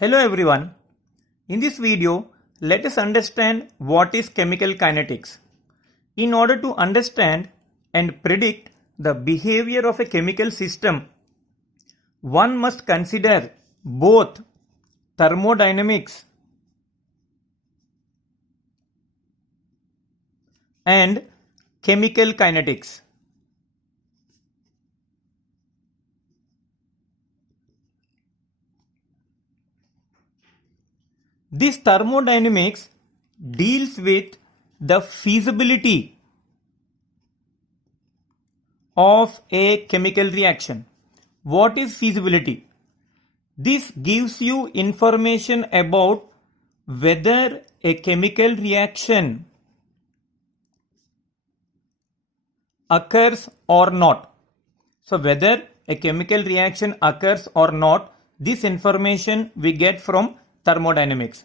Hello everyone. In this video, let us understand what is chemical kinetics. In order to understand and predict the behavior of a chemical system, one must consider both thermodynamics and chemical kinetics. This thermodynamics deals with the feasibility of a chemical reaction. What is feasibility? This gives you information about whether a chemical reaction occurs or not. So whether a chemical reaction occurs or not, this information we get from thermodynamics.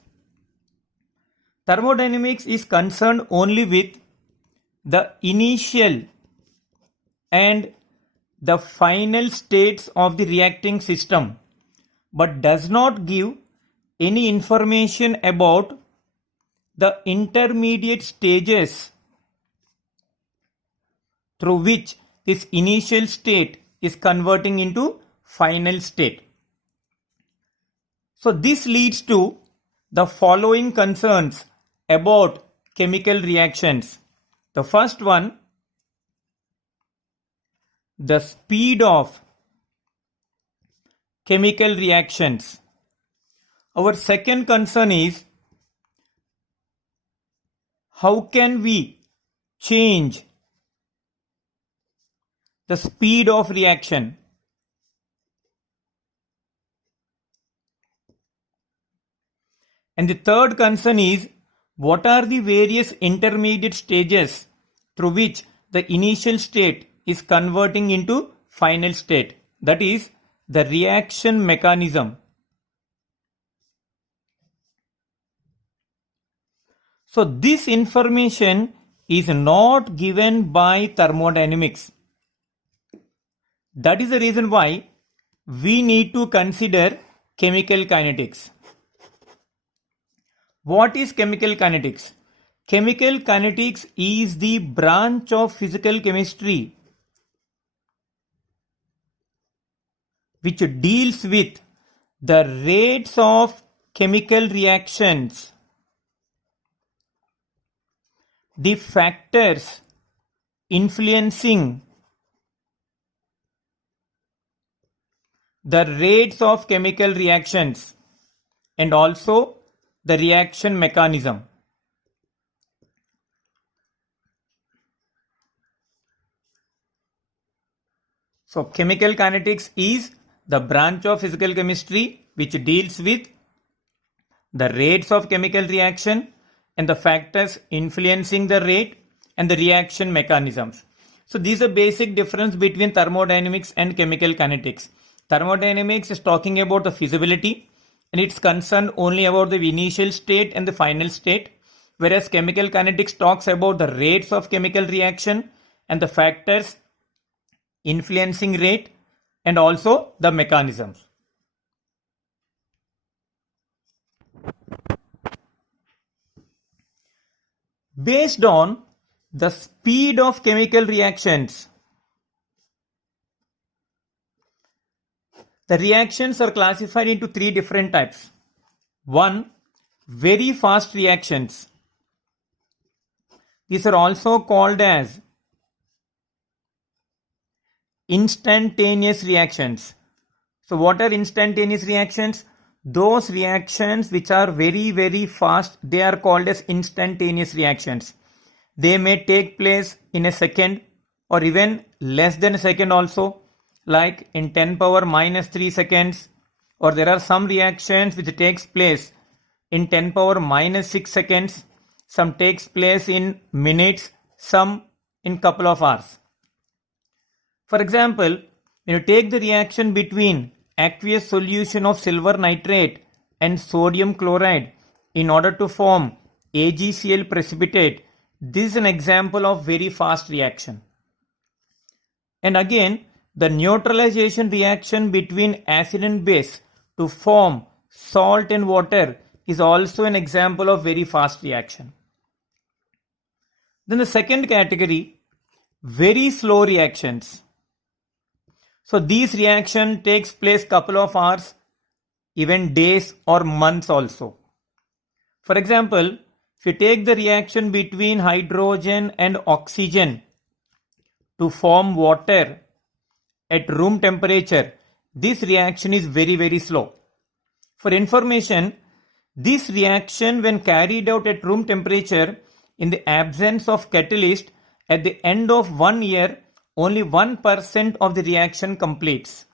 Thermodynamics is concerned only with the initial and the final states of the reacting system, but does not give any information about the intermediate stages through which this initial state is converting into final state. So this leads to the following concerns about chemical reactions. The first one, the speed of chemical reactions. Our second concern is how can we change the speed of reaction. And the third concern is what are the various intermediate stages through which the initial state is converting into final state, that is the reaction mechanism. So this information is not given by thermodynamics. That is the reason why we need to consider chemical kinetics. What is chemical kinetics? Chemical kinetics is the branch of physical chemistry which deals with the rates of chemical reactions, the factors influencing the rates of chemical reactions, and also the reaction mechanism. So chemical kinetics is the branch of physical chemistry which deals with the rates of chemical reaction and the factors influencing the rate and the reaction mechanisms. So these are basic difference between thermodynamics and chemical kinetics. Thermodynamics is talking about the feasibility and it's concerned only about the initial state and the final state, whereas chemical kinetics talks about the rates of chemical reaction and the factors influencing rate and also the mechanisms. Based on the speed of chemical reactions, the reactions are classified into three different types. One, very fast reactions. These are also called as instantaneous reactions. So what are instantaneous reactions? Those reactions which are very fast, they are called as instantaneous reactions. They may take place in a second or even less than a second also, like in 10 power minus 3 seconds, or there are some reactions which takes place in 10 power minus 6 seconds, some takes place in minutes, some in couple of hours. For example, when you take the reaction between aqueous solution of silver nitrate and sodium chloride in order to form AgCl precipitate, this is an example of very fast reaction. And again, the neutralization reaction between acid and base to form salt and water is also an example of very fast reaction. Then the second category, very slow reactions. So these reaction takes place couple of hours, even days or months also. For example, if you take the reaction between hydrogen and oxygen to form water at room temperature, this reaction is very slow. For information, this reaction when carried out at room temperature in the absence of catalyst, at the end of 1 year, only 1% of the reaction completes.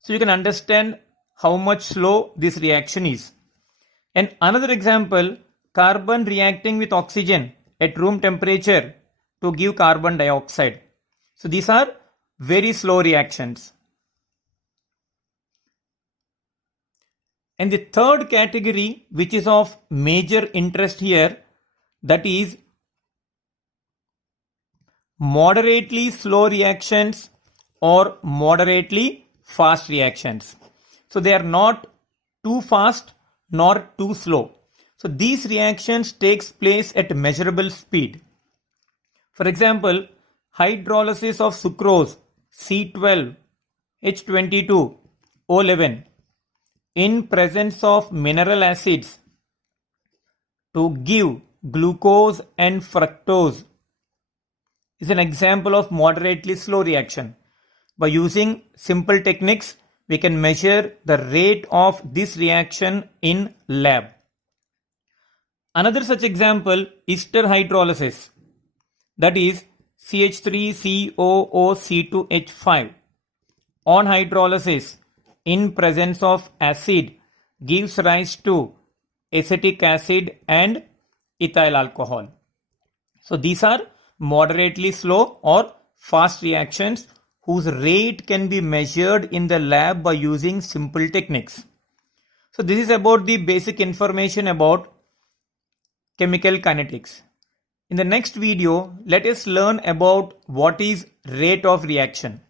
So you can understand how much slow this reaction is. And another example, carbon reacting with oxygen at room temperature to give carbon dioxide. So these are very slow reactions. And the third category, which is of major interest here, that is moderately slow reactions or moderately fast reactions. So they are not too fast nor too slow. So these reactions takes place at measurable speed. For example, hydrolysis of sucrose C12H22O11 in presence of mineral acids to give glucose and fructose is an example of moderately slow reaction. By using simple techniques, we can measure the rate of this reaction in lab. Another such example, ester hydrolysis, that is CH3COOC2H5 on hydrolysis in presence of acid gives rise to acetic acid and ethyl alcohol. So these are moderately slow or fast reactions whose rate can be measured in the lab by using simple techniques. So this is about the basic information about chemical kinetics. In the next video, let us learn about what is rate of reaction.